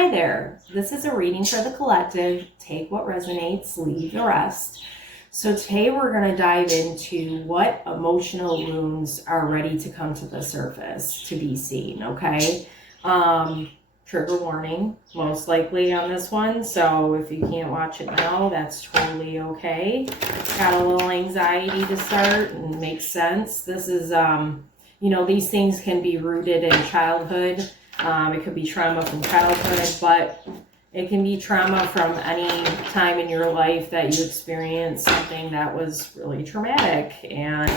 Hi there, this is a reading for the collective. Take what resonates, leave the rest. So today we're going to dive into what emotional wounds are ready to come to the surface to be seen, okay? Trigger warning, most likely on this one. So if you can't watch it now, that's totally okay. Got a little anxiety to start and makes sense. This is, these things can be rooted in childhood. It could be trauma from childhood, but it can be trauma from any time in your life that you experienced something that was really traumatic. And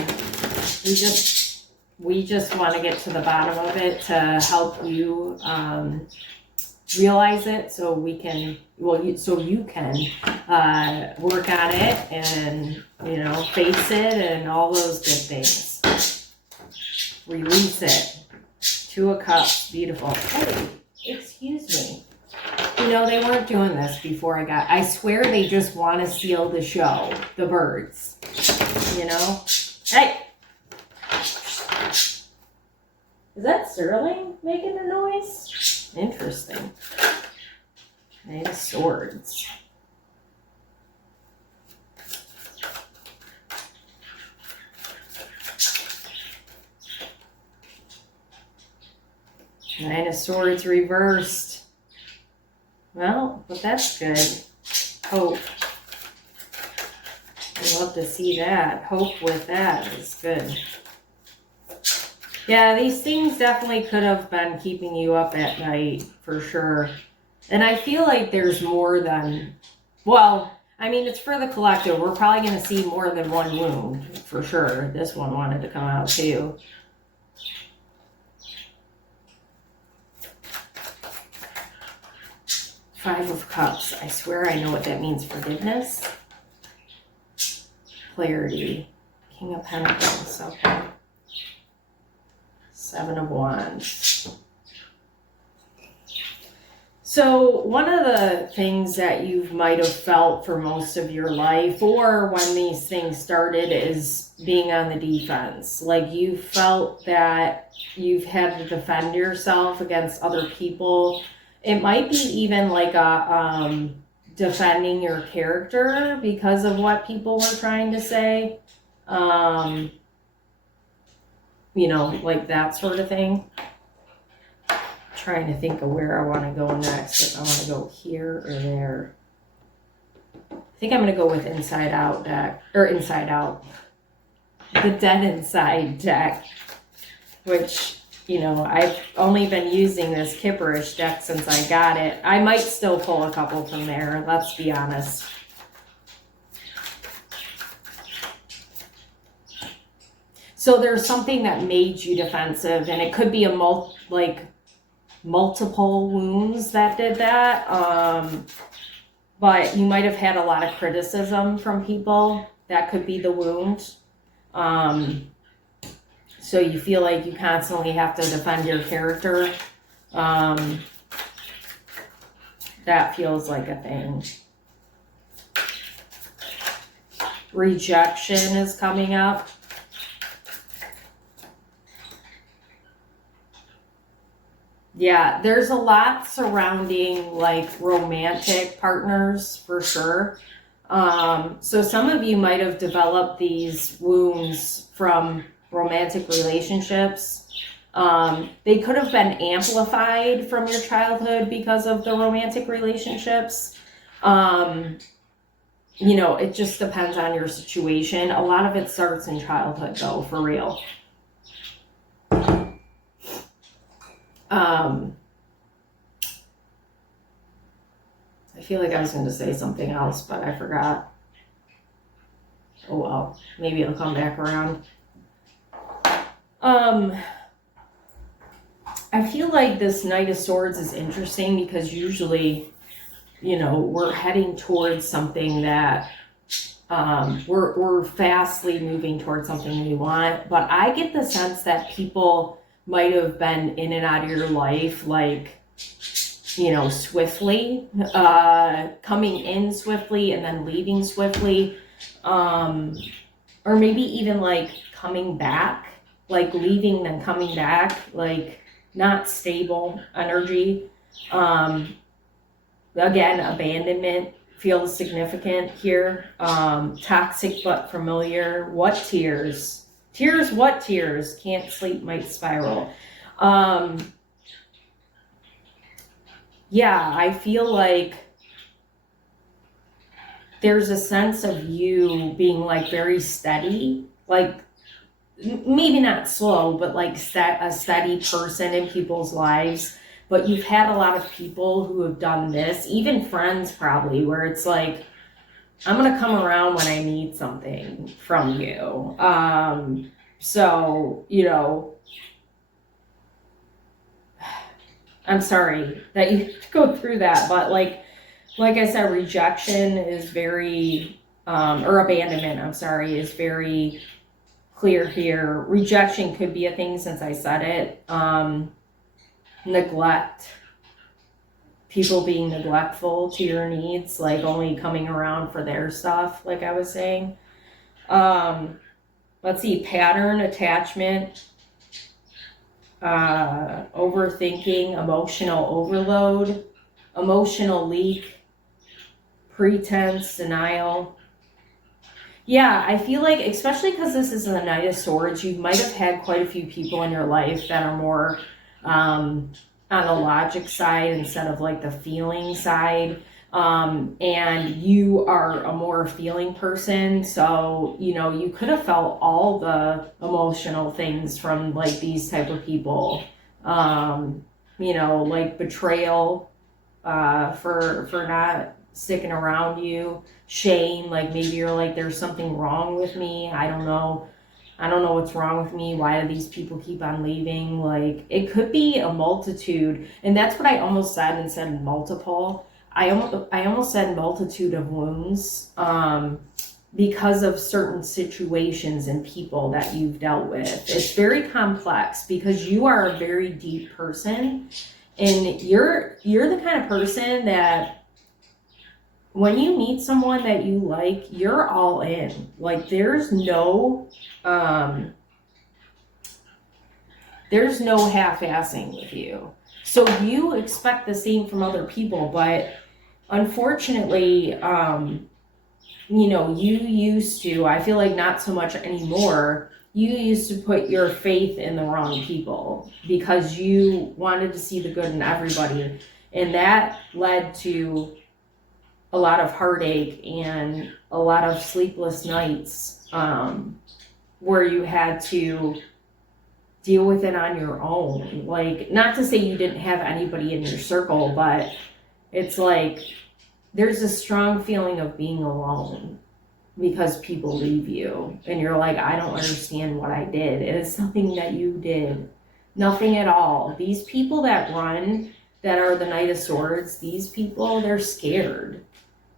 we just want to get to the bottom of it to help you realize it, so you can work on it and face it and all those good things. Release it. Two of Cups, beautiful. Hey, excuse me. They weren't doing this before I swear they just want to steal the show, the birds. Hey! Is that Sterling making a noise? Interesting. Knight of Swords. Nine of Swords reversed. Well, but that's good. Hope. I'd love to see that. Hope with that is good. Yeah, these things definitely could have been keeping you up at night, for sure. And I feel like there's more than, it's for the collective. We're probably going to see more than one wound, for sure. This one wanted to come out too. Five of Cups. I swear I know what that means. Forgiveness. Clarity. King of Pentacles. Okay. Seven of Wands. So one of the things that you might have felt for most of your life, or when these things started, is being on the defense. Like you felt that you've had to defend yourself against other people. It might be even like a defending your character because of what people were trying to say. Like that sort of thing. Trying to think of where I want to go next. If I want to go here or there. I think I'm going to go with Inside Out deck, or Inside Out. The Dead Inside deck, which, I've only been using this Kipperish deck since I got it. I might still pull a couple from there, let's be honest. So there's something that made you defensive, and it could be multiple wounds that did that. But you might have had a lot of criticism from people. That could be the wound. So you feel like you constantly have to defend your character. That feels like a thing. Rejection is coming up. Yeah, there's a lot surrounding romantic partners for sure. So some of you might have developed these wounds from romantic relationships. They could have been amplified from your childhood because of the romantic relationships. It just depends on your situation. A lot of it starts in childhood though, for real. I feel like I was going to say something else, but I forgot. Oh well, maybe it'll come back around. I feel like this Knight of Swords is interesting because usually, we're heading towards something that we're fastly moving towards something we want. But I get the sense that people might have been in and out of your life, swiftly, coming in swiftly and then leaving swiftly, or maybe even coming back, leaving then coming back, not stable energy. Again, abandonment feels significant here. Toxic but familiar. What tears? Tears, what tears? Can't sleep, might spiral. Yeah, I feel like there's a sense of you being like very steady, like maybe not slow, but like a steady person in people's lives. But you've had a lot of people who have done this, even friends probably, where it's like, I'm going to come around when I need something from you. So, you know, I'm sorry that you have to go through that, but like I said, rejection is very, or abandonment, I'm sorry, is very clear here. Rejection could be a thing since I said it. Neglect, people being neglectful to your needs, like only coming around for their stuff, like I was saying. Let's see, pattern, attachment, overthinking, emotional overload, emotional leak, pretense, denial. Yeah, I feel like, especially because this is the Knight of Swords, you might have had quite a few people in your life that are more on the logic side instead of like the feeling side. And you are a more feeling person. So, you know, you could have felt all the emotional things from like these type of people. You know, like betrayal, for not sticking around you, shame, like maybe you're like, there's something wrong with me, I don't know what's wrong with me, why do these people keep on leaving? Like it could be a multitude, and that's what I almost said instead of multiple. I almost said multitude of wounds, because of certain situations and people that you've dealt with. It's very complex because you are a very deep person, and you're the kind of person that when you meet someone that you like, you're all in. Like there's no half-assing with you. So you expect the same from other people, but unfortunately, you know, you used to, I feel like not so much anymore, you used to put your faith in the wrong people because you wanted to see the good in everybody. And that led to a lot of heartache and a lot of sleepless nights, where you had to deal with it on your own. Like, not to say you didn't have anybody in your circle, but it's like there's a strong feeling of being alone because people leave you and you're like, I don't understand what I did. It is something that you did. Nothing at all. These people that run, that are the Knight of Swords, these people, they're scared.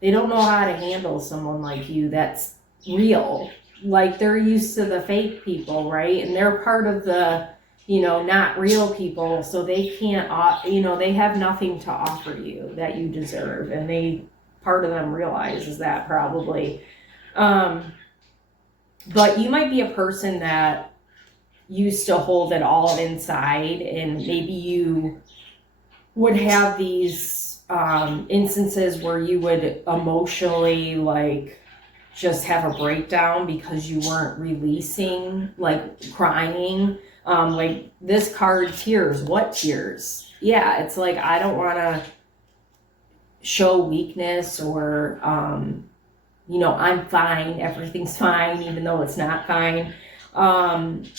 They don't know how to handle someone like you that's real. Like they're used to the fake people, right? And they're part of the, you know, not real people. So they can't, you know, they have nothing to offer you that you deserve. And part of them realizes that probably. But you might be a person that used to hold it all inside, and maybe you would have these instances where you would emotionally like just have a breakdown because you weren't releasing, like crying. Like this card, tears. What tears? Yeah, it's like I don't want to show weakness or you know, I'm fine, everything's fine, even though it's not fine. And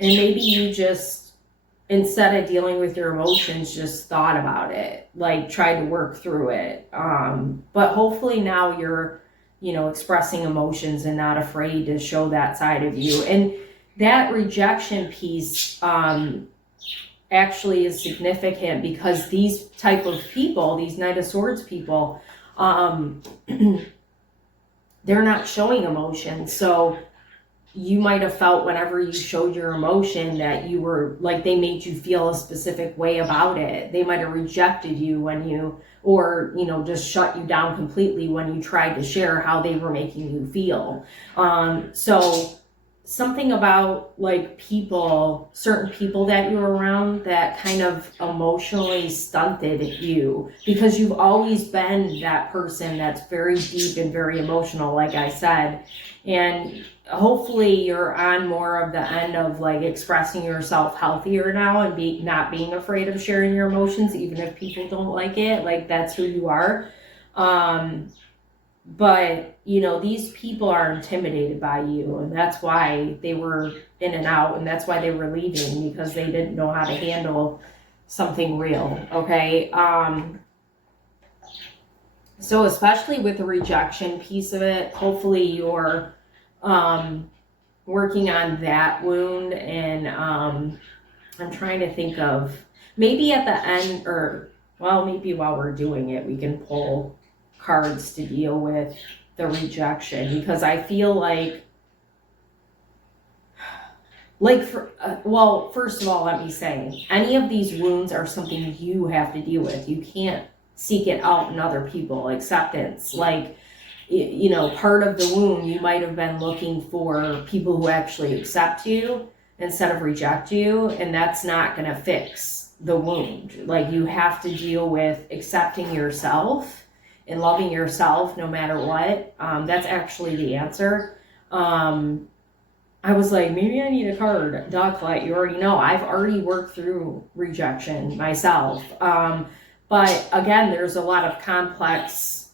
maybe you just, instead of dealing with your emotions, just thought about it, like tried to work through it. But hopefully now you're, you know, expressing emotions and not afraid to show that side of you. And that rejection piece actually is significant because these type of people, these Knight of Swords people, they're not showing emotion. So you might have felt whenever you showed your emotion that you were like, they made you feel a specific way about it. They might have rejected you when you, or, you know, just shut you down completely when you tried to share how they were making you feel. So something about like people, certain people that you're around that kind of emotionally stunted you, because you've always been that person that's very deep and very emotional, like I said. And hopefully you're on more of the end of like expressing yourself healthier now and not being afraid of sharing your emotions, even if people don't like it. Like, that's who you are. But, you know, these people are intimidated by you, and that's why they were in and out, and that's why they were leaving, because they didn't know how to handle something real, okay? So especially with the rejection piece of it, hopefully you're working on that wound. And I'm trying to think of, maybe at the end, or, well, maybe while we're doing it, we can pull cards to deal with the rejection, because I feel like well, first of all, let me say, any of these wounds are something you have to deal with. You can't seek it out in other people. Acceptance, like, you know, part of the wound, you might have been looking for people who actually accept you instead of reject you, and that's not going to fix the wound. Like, you have to deal with accepting yourself and loving yourself no matter what. That's actually the answer. I was like, maybe I need a card. Doc-light, you already know. I've already worked through rejection myself. But again, there's a lot of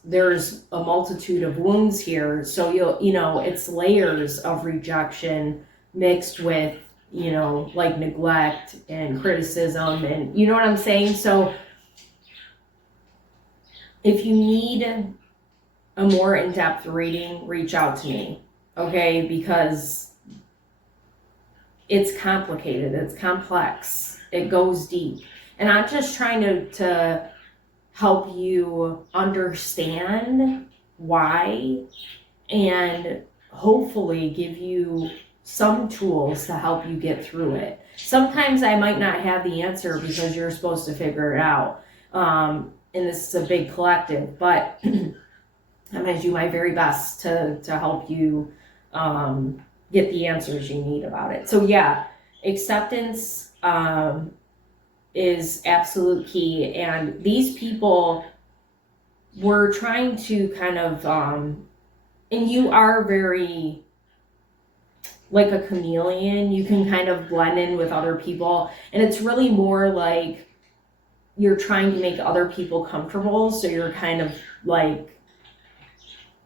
there's a multitude of wounds here. So you know, it's layers of rejection mixed with, you know, like neglect and criticism, and you know what I'm saying? So if you need a more in-depth reading, reach out to me, okay? Because it's complicated, it's complex, it goes deep. And I'm just trying to help you understand why, and hopefully give you some tools to help you get through it. Sometimes I might not have the answer because you're supposed to figure it out. And this is a big collective, but I'm going to do my very best to help you get the answers you need about it. So yeah, acceptance is absolute key. And these people were trying to kind of, and you are very like a chameleon. You can kind of blend in with other people, and it's really more like you're trying to make other people comfortable. So you're kind of like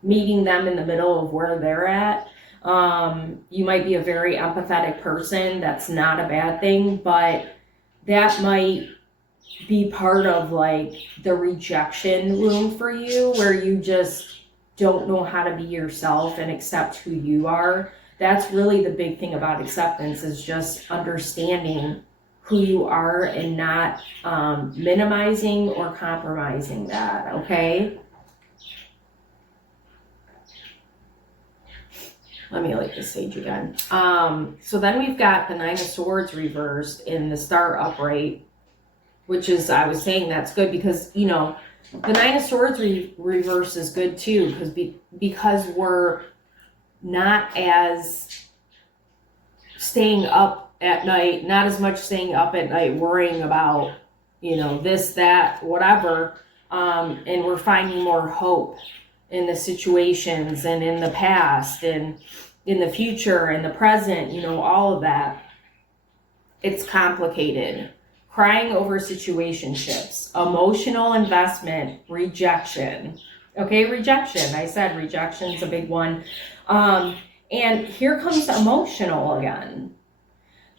meeting them in the middle of where they're at. You might be a very empathetic person. That's not a bad thing, but that might be part of like the rejection wound for you, where you just don't know how to be yourself and accept who you are. That's really the big thing about acceptance, is just understanding who you are and not minimizing or compromising that, okay? Let me light the sage again. So then we've got the Nine of Swords reversed in the Star upright, which is, I was saying that's good because, you know, the Nine of Swords reverse is good too, because we're not as staying up at night, not as much staying up at night worrying about, you know, this, that, whatever, and we're finding more hope in the situations and in the past and in the future and the present, you know, all of that. It's complicated. Crying over situationships, emotional investment, rejection. Okay, rejection. I said rejection's a big one. And here comes emotional again.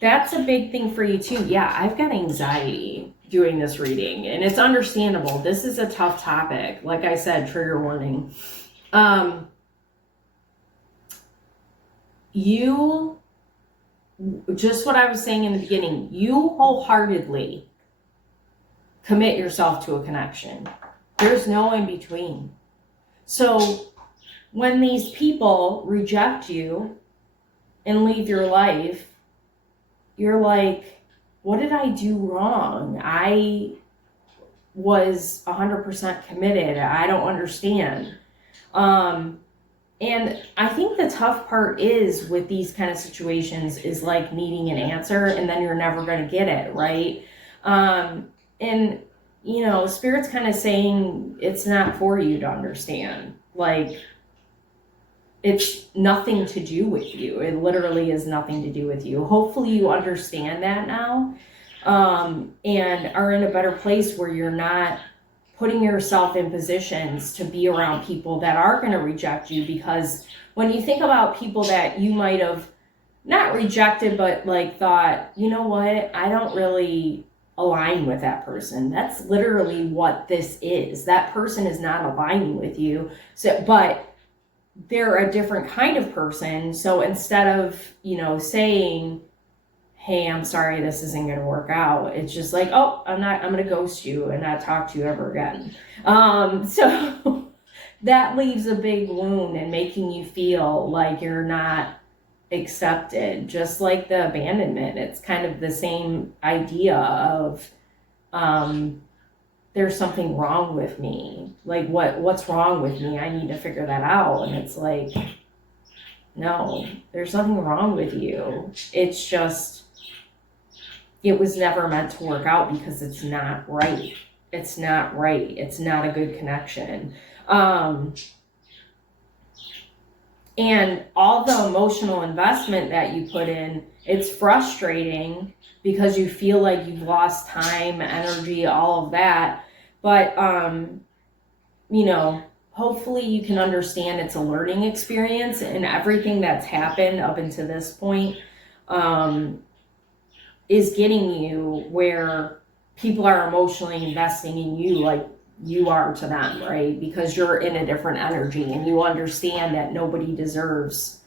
That's a big thing for you too. Yeah, I've got anxiety doing this reading, and it's understandable. This is a tough topic. Like I said, trigger warning. You, just what I was saying in the beginning, you wholeheartedly commit yourself to a connection. There's no in between. So when these people reject you and leave your life, you're like, what did I do wrong? I was 100% committed. I don't understand. And I think the tough part is with these kind of situations is like needing an answer and then you're never going to get it, right? And, you know, Spirit's kind of saying it's not for you to understand. Like, it's nothing to do with you. It literally is nothing to do with you. Hopefully you understand that now, and are in a better place where you're not putting yourself in positions to be around people that are going to reject you. Because when you think about people that you might have not rejected, but like thought, you know what, I don't really align with that person. That's literally what this is. That person is not aligning with you. So, but they're a different kind of person. So instead of, you know, saying, hey, I'm sorry, this isn't going to work out, it's just like, oh, I'm going to ghost you and not talk to you ever again. So that leaves a big wound and making you feel like you're not accepted, just like the abandonment. It's kind of the same idea of, there's something wrong with me. Like, what's wrong with me? I need to figure that out. And it's like, no, there's nothing wrong with you. It's just, it was never meant to work out because it's not right. It's not right. It's not a good connection. And all the emotional investment that you put in, it's frustrating because you feel like you've lost time, energy, all of that. But, you know, hopefully you can understand it's a learning experience, and everything that's happened up until this point is getting you where people are emotionally investing in you like you are to them, right? Because you're in a different energy and you understand that nobody deserves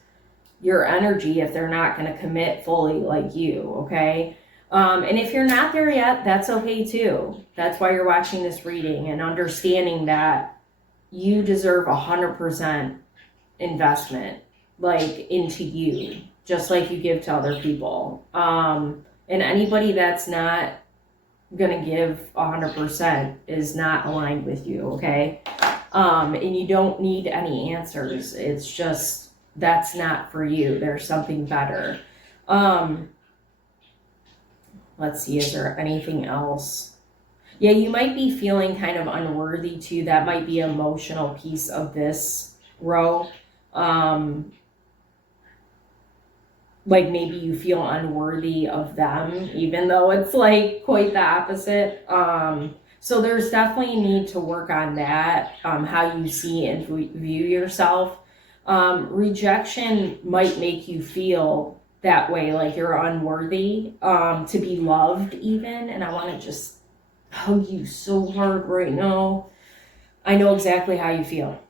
your energy if they're not going to commit fully like you, okay? And if you're not there yet, that's okay too. That's why you're watching this reading and understanding that you deserve 100% investment, like, into you, just like you give to other people. And anybody that's not gonna give 100% is not aligned with you, okay? And you don't need any answers. It's just, that's not for you. There's something better. Let's see, is there anything else? Yeah, you might be feeling kind of unworthy too. That might be an emotional piece of this row. Like maybe you feel unworthy of them, even though it's like quite the opposite. So there's definitely a need to work on that, how you see and view yourself. Rejection might make you feel that way, like you're unworthy to be loved even. And I want to just hug you so hard right now. I know exactly how you feel.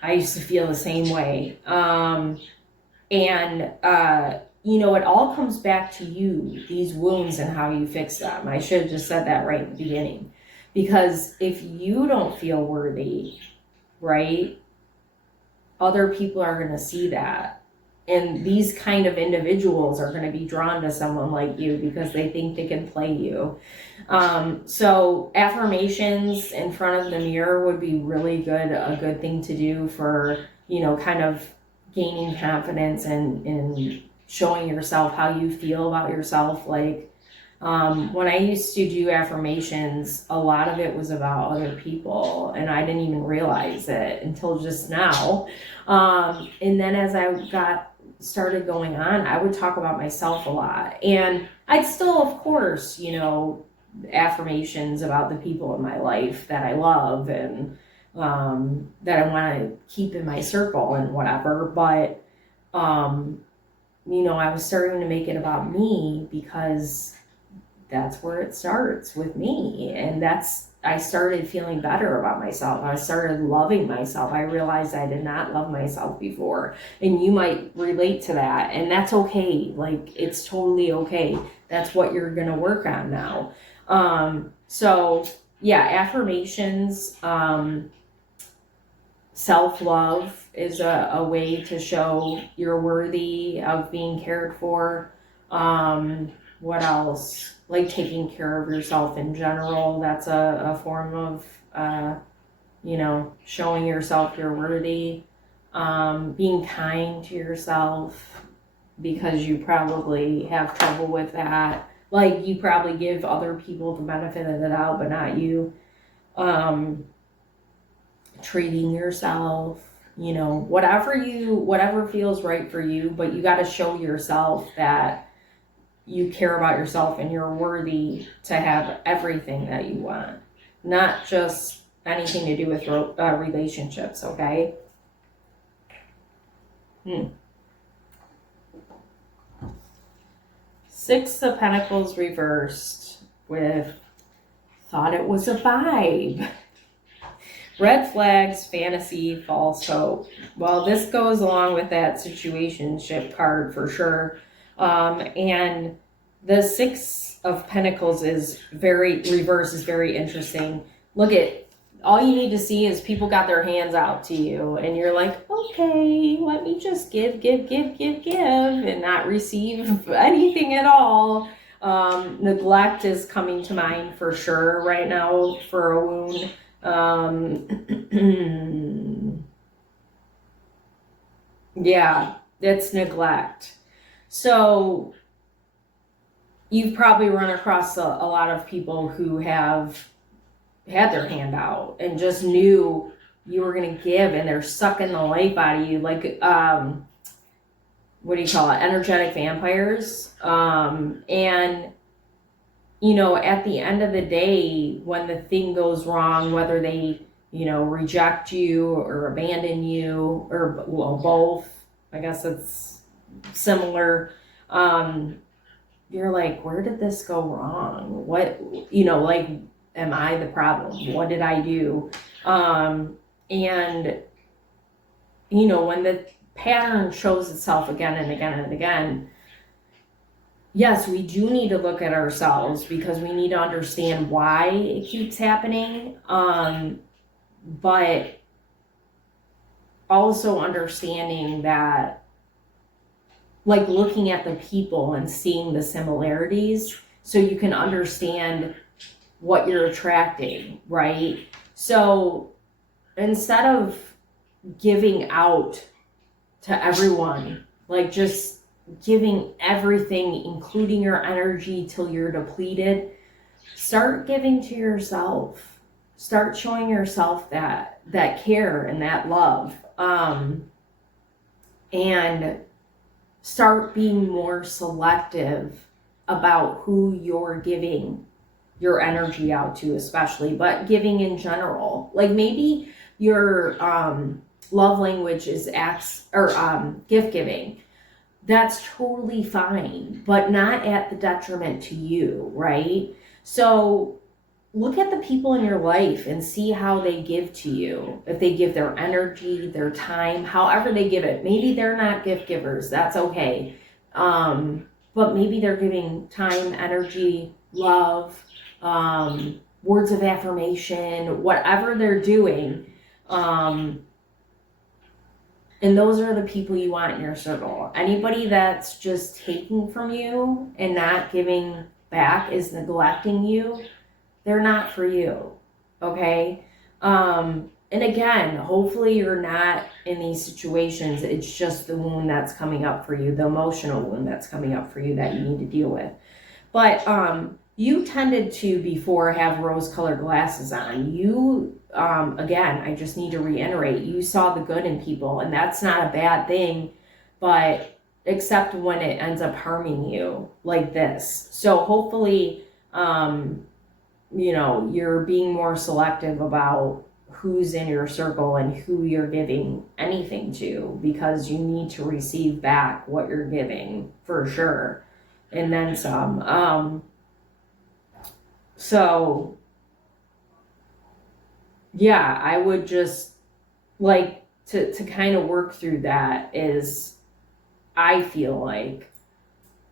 I used to feel the same way. You know, it all comes back to you, these wounds and how you fix them. I should have just said that right at the beginning. Because if you don't feel worthy, right, other people are going to see that. And these kind of individuals are going to be drawn to someone like you because they think they can play you. So affirmations in front of the mirror would be really good, a good thing to do for, you know, kind of gaining confidence and showing yourself how you feel about yourself. Like, when I used to do affirmations, a lot of it was about other people, and I didn't even realize it until just now. And then as I started going on, I would talk about myself a lot, and I'd still, of course, you know, affirmations about the people in my life that I love and that I want to keep in my circle and whatever. But, you know, I was starting to make it about me because that's where it starts with me. And I started feeling better about myself. I started loving myself. I realized I did not love myself before. And you might relate to that. And that's okay. Like, it's totally okay. That's what you're going to work on now. So yeah, affirmations, self-love is a way to show you're worthy of being cared for. What else? Like taking care of yourself in general. That's a form of, you know, showing yourself you're worthy. being kind to yourself, because you probably have trouble with that. Like, you probably give other people the benefit of the doubt, but not you. Treating yourself, whatever feels right for you, but you got to show yourself that you care about yourself and you're worthy to have everything that you want, not just anything to do with relationships, okay? Six of Pentacles reversed with thought it was a vibe. Red flags, fantasy, false hope. Well, this goes along with that situationship card for sure. And the Six of Pentacles is very interesting. Look at, all you need to see is people got their hands out to you and you're like, okay, let me just give, and not receive anything at all. Neglect is coming to mind for sure right now for a wound. Yeah, that's neglect. So you've probably run across a lot of people who have had their hand out and just knew you were going to give, and they're sucking the life out of you, like what do you call it, energetic vampires. And at the end of the day, when the thing goes wrong, whether they, reject you or abandon you, or both, I guess it's similar. You're like, where did this go wrong? What, am I the problem? What did I do? And, when the pattern shows itself again and again and again, yes, we do need to look at ourselves because we need to understand why it keeps happening. But also understanding that, like, looking at the people and seeing the similarities so you can understand what you're attracting, right? So instead of giving out to everyone, like just giving everything, including your energy till you're depleted, start giving to yourself. Start showing yourself that care and that love. And start being more selective about who you're giving your energy out to, especially, but giving in general. Like, maybe your love language is acts or gift giving. That's totally fine, but not at the detriment to you, right? So look at the people in your life and see how they give to you. If they give their energy, their time, however they give it. Maybe they're not gift givers. That's okay. But maybe they're giving time, energy, love, words of affirmation, whatever they're doing. And those are the people you want in your circle. Anybody that's just taking from you and not giving back, is neglecting you, they're not for you, okay? And again, hopefully you're not in these situations. It's just the wound that's coming up for you, the emotional wound that's coming up for you that you need to deal with. But you tended to, before, have rose-colored glasses on. You, again, I just need to reiterate, you saw the good in people, and that's not a bad thing, but except when it ends up harming you like this. So hopefully, you're being more selective about who's in your circle and who you're giving anything to, because you need to receive back what you're giving for sure, and then some. So yeah, I would just like to kind of work through that. Is, I feel like,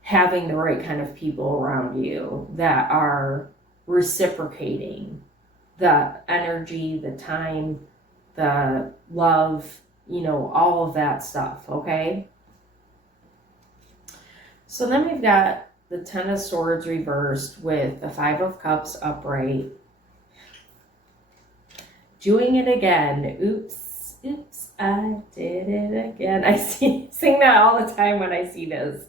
having the right kind of people around you that are reciprocating the energy, the time, the love, all of that stuff, okay? So then we've got the Ten of Swords reversed with the Five of Cups upright. Doing it again. Oops. I did it again. I sing that all the time when I see this.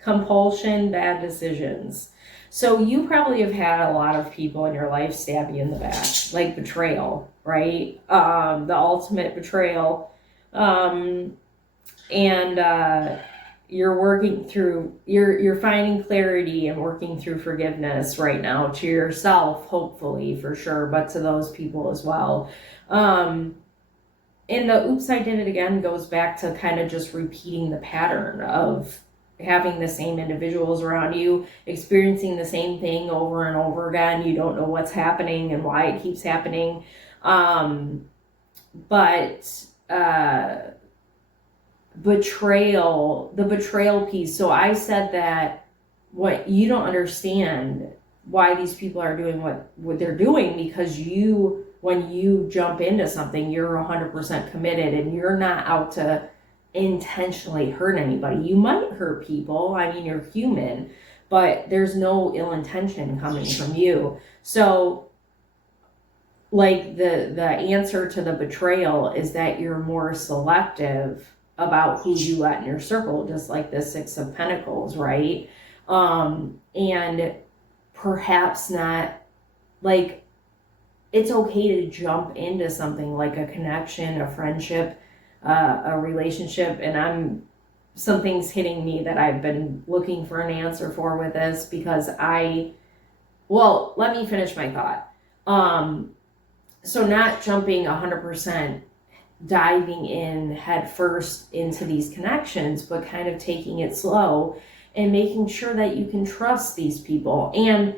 Compulsion, bad decisions. So you probably have had a lot of people in your life stab you in the back, like betrayal, right? The ultimate betrayal. And you're working through, you're finding clarity and working through forgiveness right now to yourself, hopefully, for sure, but to those people as well. And the oops, I did it again goes back to kind of just repeating the pattern of having the same individuals around you, experiencing the same thing over and over again. You don't know what's happening and why it keeps happening. The betrayal piece. So I said that what you don't understand why these people are doing what they're doing, because when you jump into something, you're 100% committed and you're not out to intentionally hurt anybody. You might hurt people. I mean, you're human, but there's no ill intention coming from you. So like the answer to the betrayal is that you're more selective about who you let in your circle, just like the Six of Pentacles, right? And perhaps not, like, it's okay to jump into something like a connection, a friendship, a relationship. And something's hitting me that I've been looking for an answer for with this, because let me finish my thought. So not jumping 100%, diving in head first into these connections, but kind of taking it slow and making sure that you can trust these people and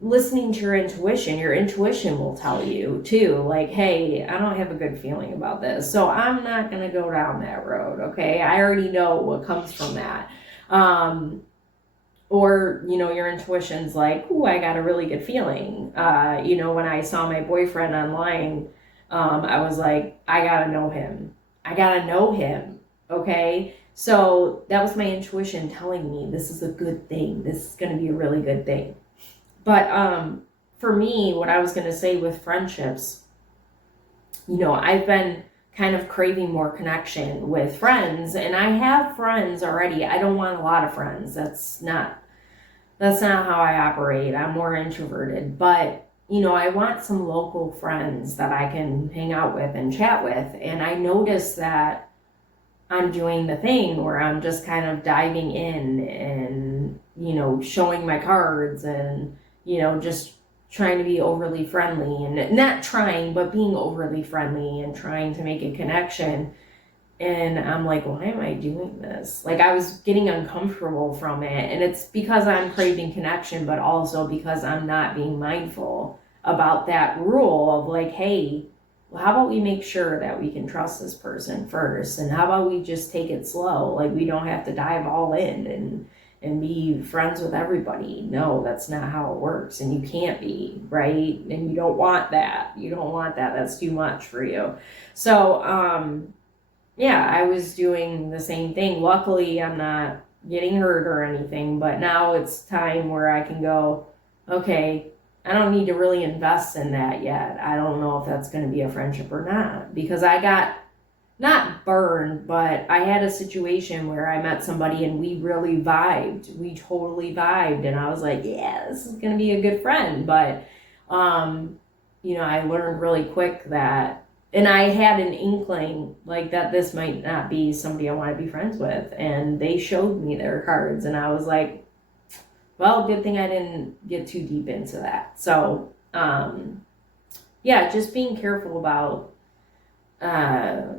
listening to your intuition. Your intuition will tell you too, like, hey, I don't have a good feeling about this, so I'm not going to go down that road. Okay. I already know what comes from that. Or, your intuition's like, ooh, I got a really good feeling. When I saw my boyfriend online, I was like, I gotta know him. Okay. So that was my intuition telling me this is a good thing. This is going to be a really good thing. But for me, what I was going to say with friendships, I've been kind of craving more connection with friends, and I have friends already. I don't want a lot of friends. That's not how I operate. I'm more introverted, but I want some local friends that I can hang out with and chat with. And I noticed that I'm doing the thing where I'm just kind of diving in and, showing my cards and, just trying to be overly friendly, and not trying, but being overly friendly and trying to make a connection. And I'm like, why am I doing this? Like, I was getting uncomfortable from it. And it's because I'm craving connection, but also because I'm not being mindful about that rule of like, hey, well, how about we make sure that we can trust this person first? And how about we just take it slow? Like, we don't have to dive all in and be friends with everybody. No, that's not how it works. And you can't be, right? And you don't want that. That's too much for you. So, I was doing the same thing. Luckily, I'm not getting hurt or anything, but now it's time where I can go, okay, I don't need to really invest in that yet. I don't know if that's going to be a friendship or not, because I got not burned, but I had a situation where I met somebody and we really vibed. We totally vibed. And I was like, yeah, this is going to be a good friend. But, I learned really quick that, and I had an inkling like that this might not be somebody I want to be friends with. And they showed me their cards and I was like, well, good thing I didn't get too deep into that. So, just being careful about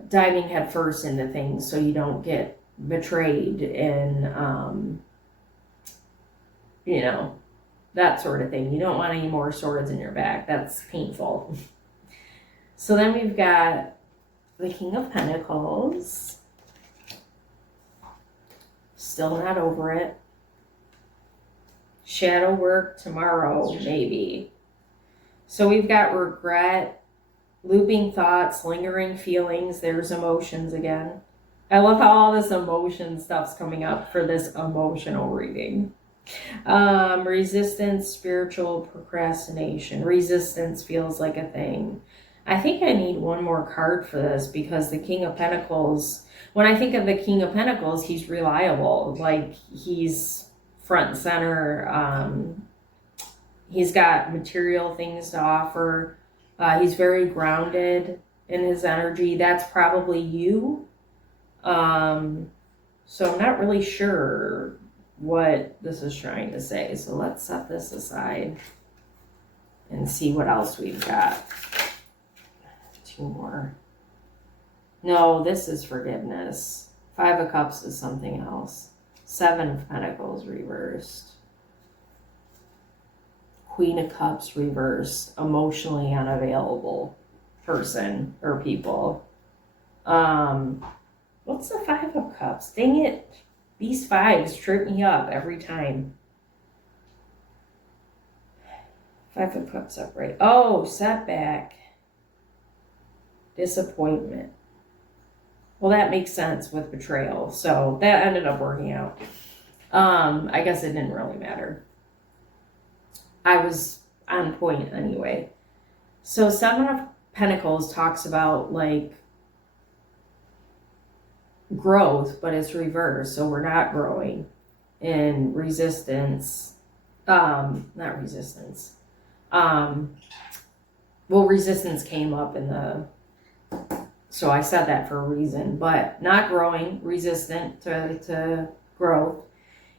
diving headfirst into things so you don't get betrayed and, that sort of thing. You don't want any more swords in your back. That's painful. So then we've got the King of Pentacles. Still not over it. Shadow work tomorrow, maybe. So we've got regret, looping thoughts, lingering feelings. There's emotions again. I love how all this emotion stuff's coming up for this emotional reading. Resistance, spiritual procrastination. Resistance feels like a thing. I think I need one more card for this because the King of Pentacles, when I think of the King of Pentacles, he's reliable. Like, he's front and center. He's got material things to offer. He's very grounded in his energy. That's probably you. So I'm not really sure what this is trying to say. So let's set this aside and see what else we've got. 2 more. No, this is forgiveness. 5 of Cups is something else. 7 of Pentacles reversed. Queen of Cups reversed. Emotionally unavailable person or people. What's the 5 of Cups? Dang it. These 5s trip me up every time. 5 of Cups upright. Oh, setback. Disappointment. Well, that makes sense with betrayal. So that ended up working out. I guess it didn't really matter. I was on point anyway. So 7 of Pentacles talks about like growth, but it's reversed. So we're not growing in resistance. Not resistance. Well, resistance came up in the, so I said that for a reason, but not growing, resistant to growth,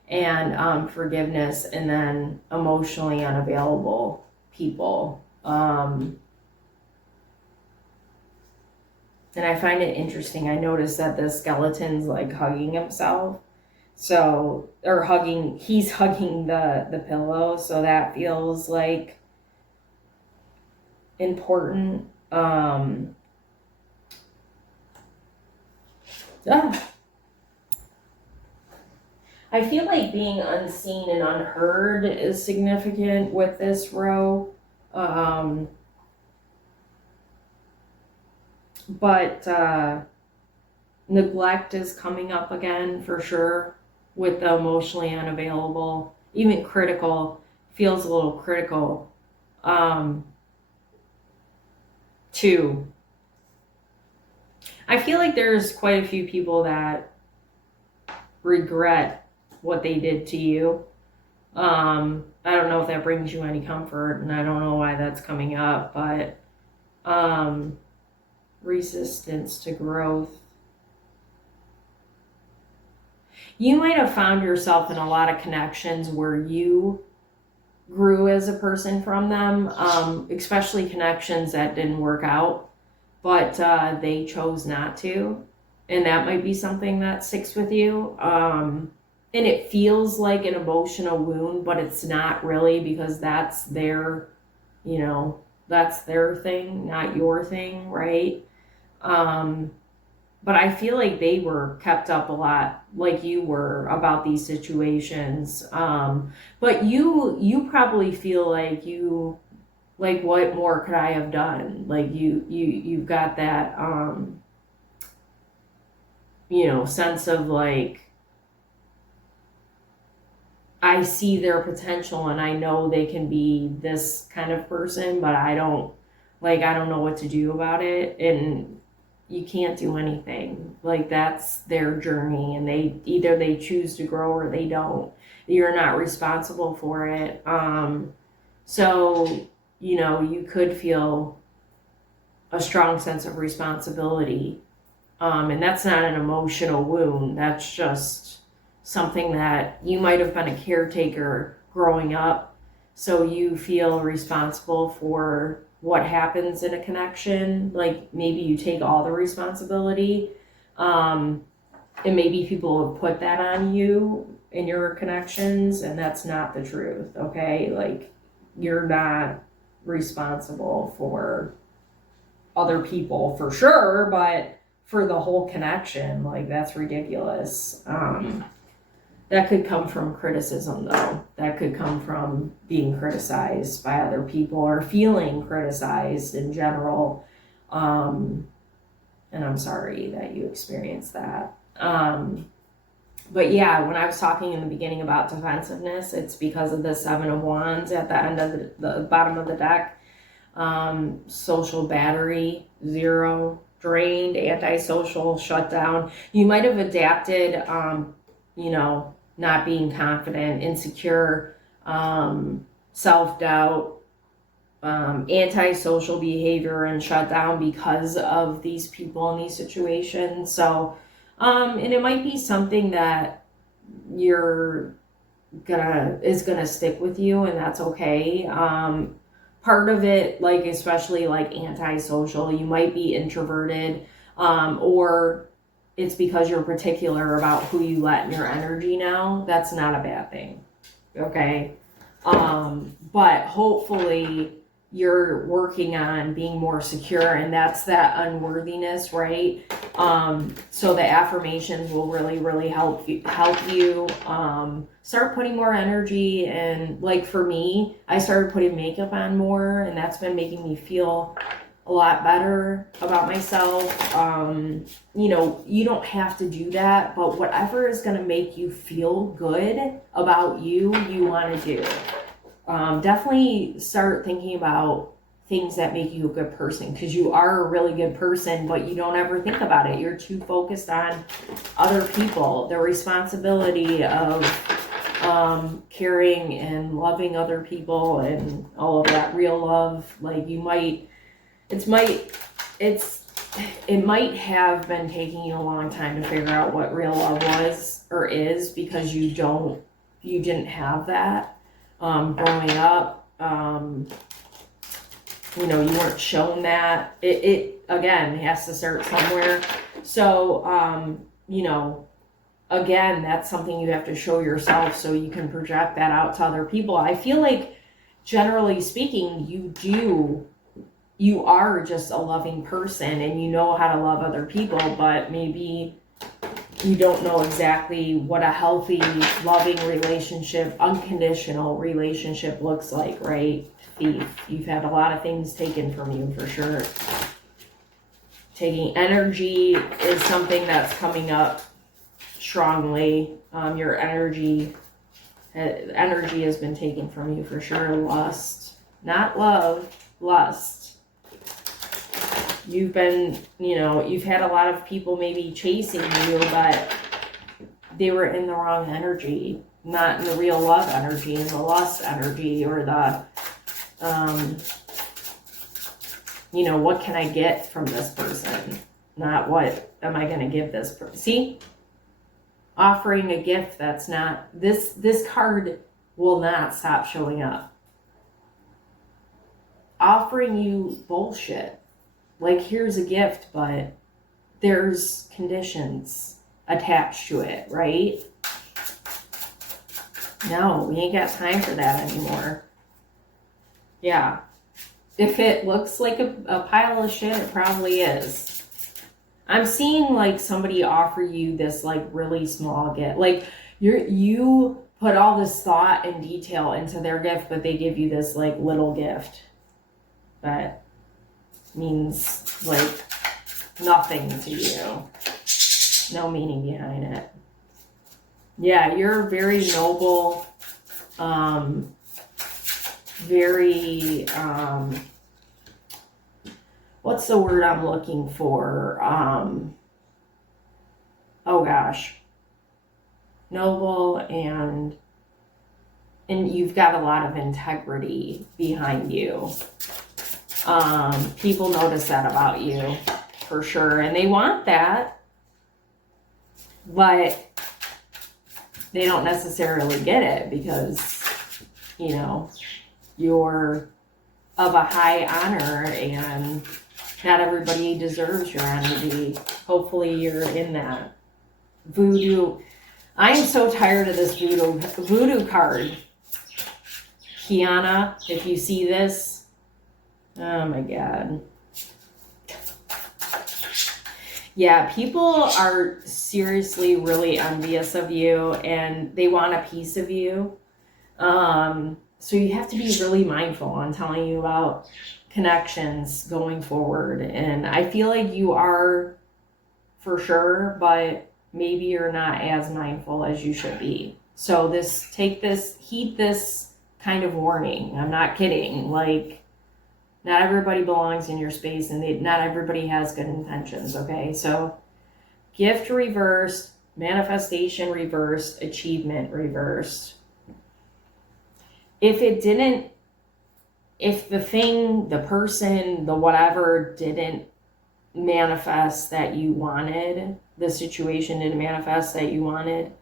and forgiveness, and then emotionally unavailable people. And I find it interesting. I noticed that the skeleton's like hugging himself. So, or hugging, he's hugging the pillow. So that feels like important. I feel like being unseen and unheard is significant with this row. But neglect is coming up again for sure with the emotionally unavailable. Even critical, feels a little critical. Too. I feel like there's quite a few people that regret what they did to you. I don't know if that brings you any comfort, and I don't know why that's coming up, but resistance to growth. You might have found yourself in a lot of connections where you grew as a person from them, especially connections that didn't work out, but they chose not to. And that might be something that sticks with you. And it feels like an emotional wound, but it's not really, because that's their, that's their thing, not your thing, right? But I feel like they were kept up a lot, like you were, about these situations. But you probably feel like what more could I have done? Like you've got that, sense of like, I see their potential and I know they can be this kind of person, but I don't know what to do about it. And you can't do anything. Like, that's their journey, and they choose to grow or they don't. You're not responsible for it. So, you could feel a strong sense of responsibility. And that's not an emotional wound. That's just something that you might have been a caretaker growing up. So you feel responsible for what happens in a connection. Like, maybe you take all the responsibility. And maybe people have put that on you in your connections, and that's not the truth, okay? Like, you're not responsible for other people for sure, but for the whole connection, like, that's ridiculous. That could come from criticism, though. That could come from being criticized by other people or feeling criticized in general. And I'm sorry that you experienced that. But yeah, when I was talking in the beginning about defensiveness, it's because of the 7 of Wands at the end of the bottom of the deck. social battery, 0, drained, antisocial, shut down. You might have adapted, not being confident, insecure, self-doubt, antisocial behavior, and shut down because of these people in these situations. So, and it might be something that is gonna stick with you, and that's okay. Part of it, like especially like antisocial, you might be introverted, or it's because you're particular about who you let in your energy now. That's not a bad thing, okay? But hopefully you're working on being more secure, and that's that unworthiness, right? So the affirmations will really, really help you start putting more energy. And like for me, I started putting makeup on more, and that's been making me feel a lot better about myself. You don't have to do that, but whatever is going to make you feel good about you want to do. Definitely start thinking about things that make you a good person, because you are a really good person, but you don't ever think about it. You're too focused on other people, the responsibility of caring and loving other people and all of that real love. Like it might have been taking you a long time to figure out what real love was or is, because you didn't have that. Growing up, you weren't shown that. It again has to start somewhere. So, again, that's something you have to show yourself so you can project that out to other people. I feel like, generally speaking, you are just a loving person and you know how to love other people, but maybe you don't know exactly what a healthy, loving relationship, unconditional relationship looks like, right? Thief, you've had a lot of things taken from you for sure. Taking energy is something that's coming up strongly. Your energy has been taken from you for sure. Lust, not love, lust. You've been, you've had a lot of people maybe chasing you, but they were in the wrong energy, not in the real love energy, in the lust energy, or the, what can I get from this person? Not what am I going to give this person? See? Offering a gift that's not, this card will not stop showing up. Offering you bullshit. Like, here's a gift, but there's conditions attached to it, right? No, we ain't got time for that anymore. Yeah. If it looks like a pile of shit, it probably is. I'm seeing like somebody offer you this like really small gift. Like you put all this thought and detail into their gift, but they give you this like little gift that means like nothing to you. No meaning behind it. Yeah, you're very noble, very, what's the word I'm looking for? Oh gosh. Noble, and you've got a lot of integrity behind you. People notice that about you for sure, and they want that, but they don't necessarily get it because, you're of a high honor and not everybody deserves your energy. Hopefully you're in that. Voodoo. I am so tired of this voodoo card. Kiana, if you see this, oh my God. Yeah, people are seriously really envious of you and they want a piece of you. So you have to be really mindful on telling you about connections going forward. And I feel like you are for sure, but maybe you're not as mindful as you should be. So heed this kind of warning. I'm not kidding. Like, Not everybody belongs in your space, and not everybody has good intentions, okay? So gift reversed, manifestation reversed, achievement reversed. If the thing, the person, the whatever didn't manifest that you wanted, the situation didn't manifest that you wanted,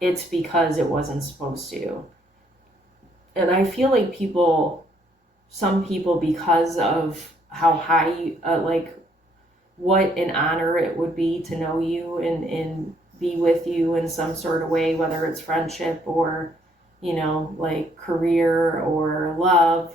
it's because it wasn't supposed to. And I feel like some people, because of how high, what an honor it would be to know you and be with you in some sort of way, whether it's friendship or, like career or love.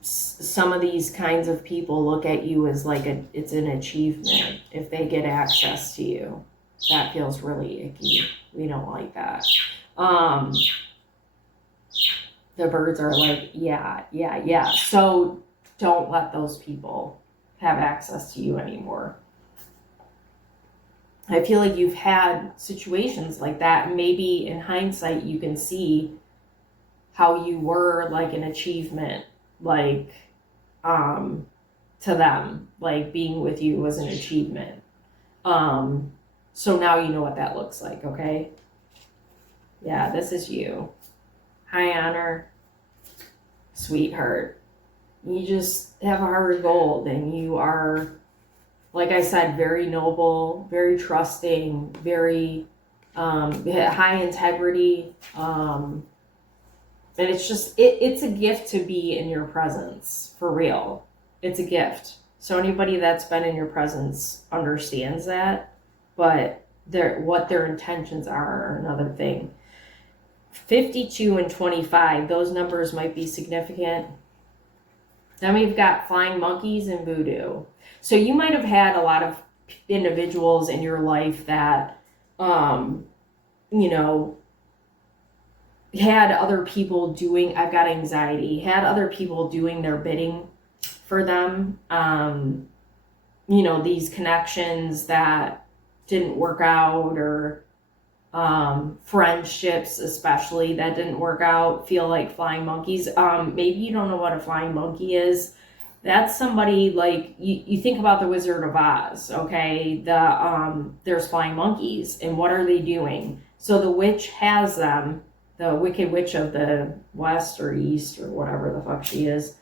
Some of these kinds of people look at you as like it's an achievement if they get access to you. That feels really icky. We don't like that. The birds are like, yeah. So don't let those people have access to you anymore. I feel like you've had situations like that. Maybe in hindsight, you can see how you were like an achievement, like, to them, like being with you was an achievement. So now you know what that looks like, okay? Yeah, this is you. High honor, sweetheart. You just have a heart of gold, and you are, like I said, very noble, very trusting, very high integrity. And it's just, it's a gift to be in your presence, for real. It's a gift. So anybody that's been in your presence understands that, but what their intentions are another thing. 52 and 25, those numbers might be significant. Then we've got flying monkeys and voodoo. So you might have had a lot of individuals in your life that, had other people doing, I've got anxiety, had other people doing their bidding for them. These connections that didn't work out, or friendships especially that didn't work out, feel like flying monkeys. Maybe you don't know what a flying monkey is. That's somebody like, you think about the Wizard of Oz, okay? There's flying monkeys, and what are they doing? So the witch has them, the Wicked Witch of the West or East or whatever the fuck she is.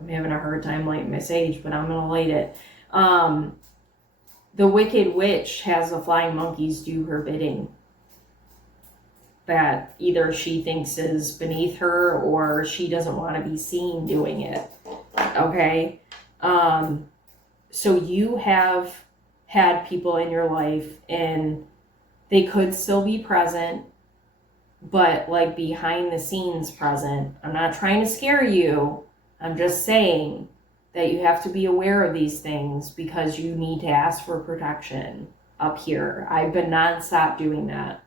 I'm having a hard time lighting my sage, but I'm gonna light it. The Wicked Witch has the flying monkeys do her bidding, that either she thinks is beneath her or she doesn't want to be seen doing it. Okay? So you have had people in your life, and they could still be present, but like behind the scenes present. I'm not trying to scare you. I'm just saying that you have to be aware of these things, because you need to ask for protection up here. I've been nonstop doing that.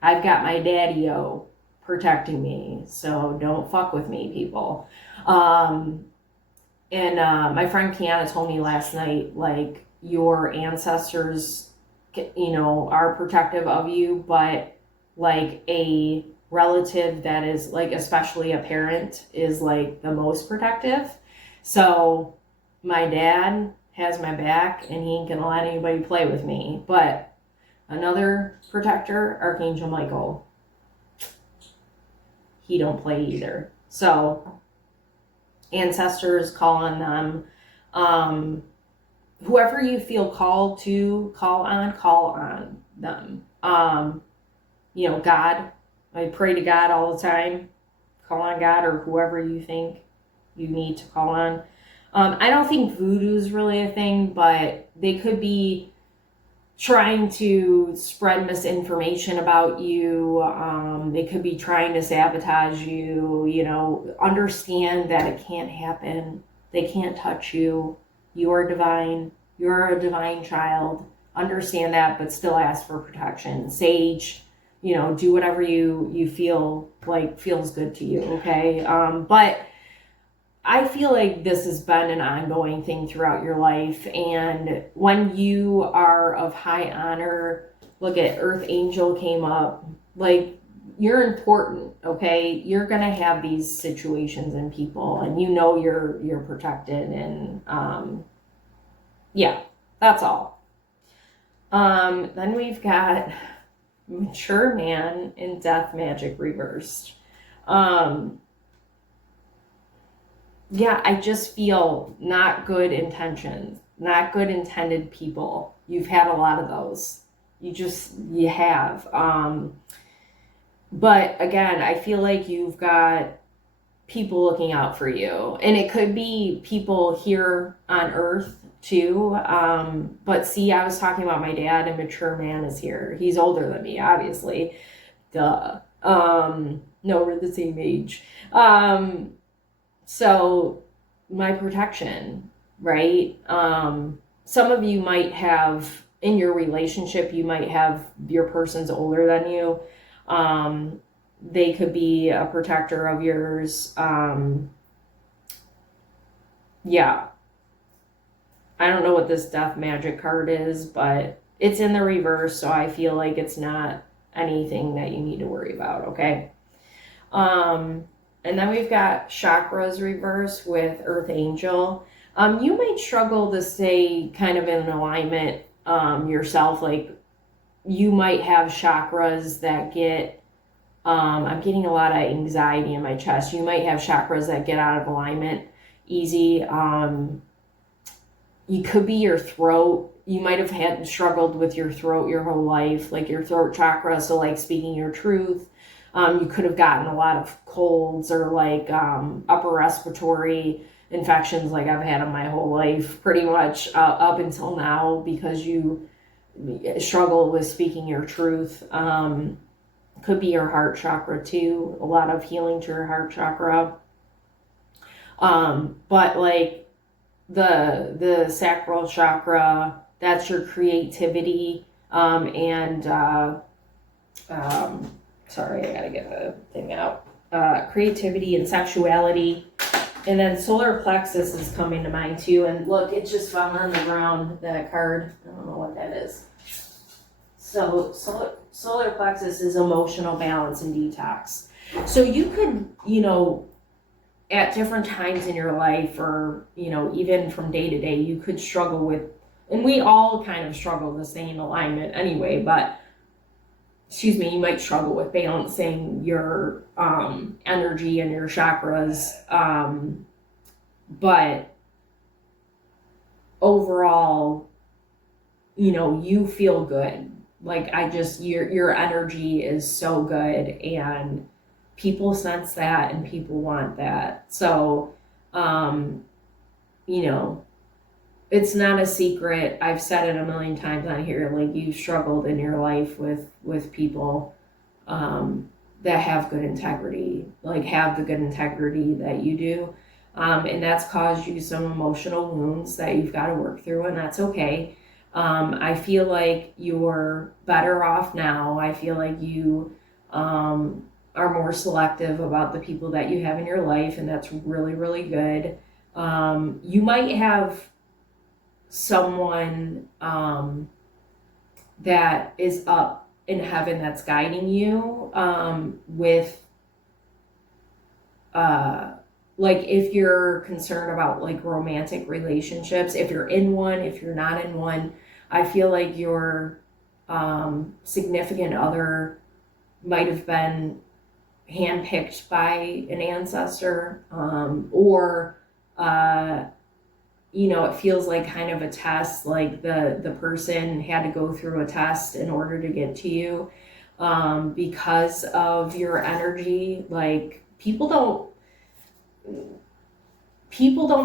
I've got my daddy-o protecting me, so don't fuck with me, people. And my friend Kiana told me last night, like, your ancestors, are protective of you, but like a relative that is like, especially a parent, is like the most protective. So my dad has my back, and he ain't gonna let anybody play with me. But another protector, Archangel Michael, he don't play either. So ancestors, call on them. Whoever you feel called to call on them. God, I pray to God all the time. Call on God, or whoever you think you need to call on. I don't think voodoo is really a thing, but they could be trying to spread misinformation about you. They could be trying to sabotage you. Understand that it can't happen. They can't touch you. You are divine. You're a divine child. Understand that, but still ask for protection. Sage, do whatever you feel like feels good to you, okay? But I feel like this has been an ongoing thing throughout your life. And when you are of high honor, look at Earth Angel came up. Like, you're important, okay? You're gonna have these situations and people, and you know you're protected, and yeah, that's all. Then we've got mature man in death magic reversed. Yeah, I just feel not good intentions, not good intended people. You've had a lot of those. You have. But again, I feel like you've got people looking out for you. And it could be people here on earth too. But see, I was talking about my dad, and mature man is here. He's older than me, obviously. Duh. No, we're the same age. So my protection, right? Some of you might have, in your relationship, you might have your person's older than you. They could be a protector of yours. Yeah. I don't know what this death magic card is, but it's in the reverse, so I feel like it's not anything that you need to worry about, okay? And then we've got chakras reverse with Earth Angel. You might struggle to stay kind of in alignment yourself. Like, you might have chakras that get, I'm getting a lot of anxiety in my chest. You might have chakras that get out of alignment easy. You could be your throat. You might have struggled with your throat your whole life, like your throat chakra. So like speaking your truth. You could have gotten a lot of colds or like upper respiratory infections like I've had in my whole life, pretty much up until now, because you struggle with speaking your truth. Could be your heart chakra too, a lot of healing to your heart chakra. But like the sacral chakra, that's your creativity, sorry, I gotta get the thing out. Creativity and sexuality. And then solar plexus is coming to mind too. And look, it just fell on the ground, that card. I don't know what that is. So solar plexus is emotional balance and detox. So you could, at different times in your life, or, even from day to day, you could struggle with, and we all kind of struggle to stay in alignment anyway, but you might struggle with balancing your energy and your chakras. But overall, you feel good. Like, your energy is so good, and people sense that and people want that. So, it's not a secret. I've said it a million times on here. Like, you've struggled in your life with people that have good integrity, like have the good integrity that you do. And that's caused you some emotional wounds that you've got to work through, and that's okay. I feel like you're better off now. I feel like you are more selective about the people that you have in your life, and that's really, really good. You might have someone that is up in heaven that's guiding you with like, if you're concerned about like romantic relationships, if you're in one, if you're not in one, I feel like your significant other might have been handpicked by an ancestor, or it feels like kind of a test, like the person had to go through a test in order to get to you, because of your energy. Like, people don't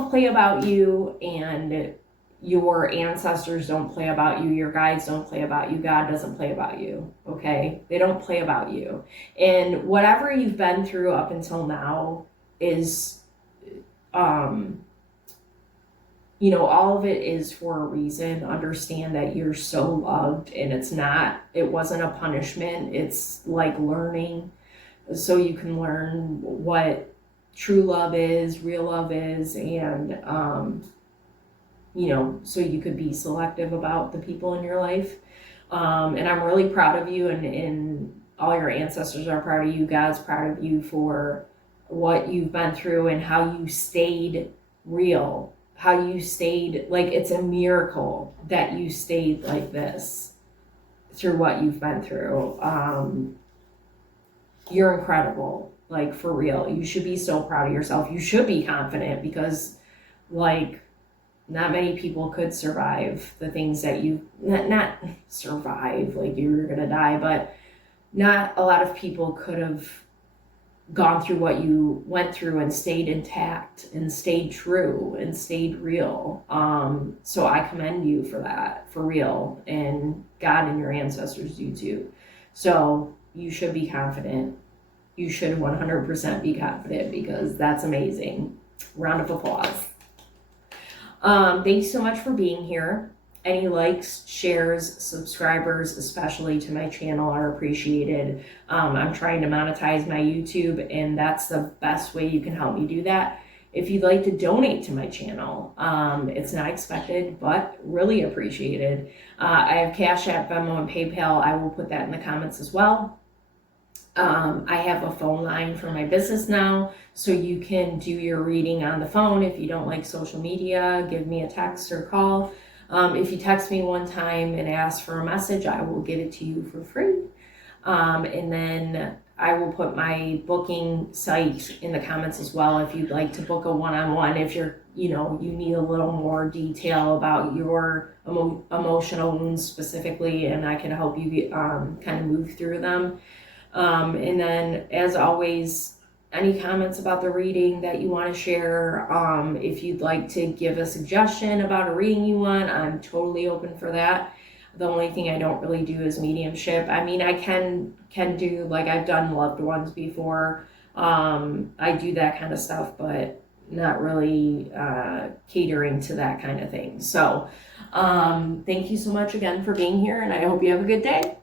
play about you, and your ancestors don't play about you, your guides don't play about you, God doesn't play about you, okay? They don't play about you. And whatever you've been through up until now is all of it is for a reason. Understand that you're so loved, and it wasn't a punishment. It's like learning, so you can learn what true love is, real love is, and so you could be selective about the people in your life. And I'm really proud of you, and all your ancestors are proud of you. God's proud of you for what you've been through and how you stayed real, how you stayed, like, it's a miracle that you stayed like this through what you've been through. You're incredible, like, for real. You should be so proud of yourself. You should be confident because, like, not many people could survive the things that you, not survive, like you're gonna die, but not a lot of people could have gone through what you went through and stayed intact and stayed true and stayed real. So I commend you for that, for real. And God and your ancestors do too. So you should be confident. You should 100% be confident because that's amazing. Round of applause. Thank you so much for being here. Any likes, shares, subscribers, especially to my channel, are appreciated. I'm trying to monetize my YouTube, and that's the best way you can help me do that. If you'd like to donate to my channel, it's not expected, but really appreciated. I have CashApp, Venmo, and PayPal. I will put that in the comments as well. I have a phone line for my business now, so you can do your reading on the phone. If you don't like social media, give me a text or call. If you text me one time and ask for a message, I will give it to you for free. And then I will put my booking site in the comments as well if you'd like to book a one-on-one, if you're, you need a little more detail about your emotional wounds specifically, and I can help you get, kind of move through them. And then, as always, any comments about the reading that you want to share, if you'd like to give a suggestion about a reading you want, I'm totally open for that. The only thing I don't really do is mediumship. I mean, I can do, like, I've done loved ones before. I do that kind of stuff, but not really catering to that kind of thing. So thank you so much again for being here, and I hope you have a good day.